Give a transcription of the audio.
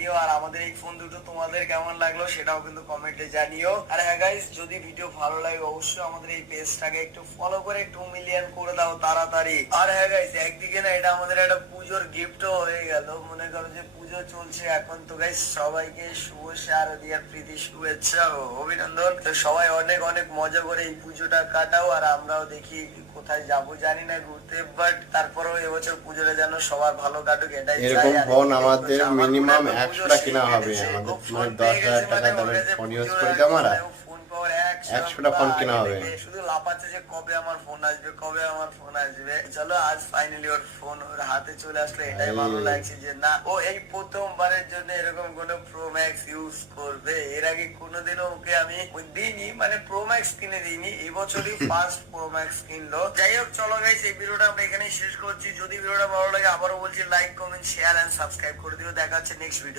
আর আমাদের এই ফোন দুটো তোমাদের কেমন লাগলো সেটাও কিন্তু কমেন্টে জানিও। আর হ্যাঁ গাইস, যদি ভিডিও ভালো লাগে অবশ্যই আমাদের এই পেজটাকে একটু ফলো করে 2 মিলিয়ন করে দাও তাড়াতাড়ি। আর হ্যাঁ গাইস, একদিকে না এটা আমাদের একটা পুজোর গিফটও হয়ে গেল। মনে করো যে পুজো চলছে এখন, তো গাইস সবাইকে শুভ শারদীয়ার প্রীতি শুভেচ্ছা ও অভিনন্দন। তো সবাই অনেক অনেক মজা করে এই পুজোটা কাটাও, আর আমরাও দেখি কোথায় যাবো জানি না ঘুরতে, বাট তারপরেও এবছর পুজোটা যেন সবার ভালো কাটুক এটাই চাই। এরকম আর ফোন এদিকে আমাদের আমার মিনিমাম পুরো 100টা কিনা হবে। কেটেছে। আমাদের ও ফোন মানে পেয়ে 10,000 গেছে, টাকা মানে ওর দামের কাছে ফোন ইউজ পুজোর করি তো আগে আমরা। মানে ও ফোন পাওয়ার 100টা ফোন কিনা হবে। শুধু লাফাচ্ছে যে কবে আমার ফোন আসবে, কবে আমার ফোন আসবে। চলো আজ ফাইনালি ওর ফোন ওর হাতে চলে আসলো, এটাই ভালো লাগছে যে না ও এই প্রথমবারের জন্য এরকম কোন প্রো ম্যাক্স ইউজ করবে। এর আগে কোনোদিনও ওকে আমি দিইনি, মানে প্রো ম্যাক্স কিনে দিইনি, এবছরই ফার্স্ট প্রো ম্যাক্স কিনলো। যাই হোক, চলো গাইস এই ভিডিওটা আমরা এখানেই শেষ করছি। যদি ভিডিওটা ভালো লাগে আবারও বলছি like comment share and subscribe করে দিও। দেখা হচ্ছে নেক্সট ভিডিও।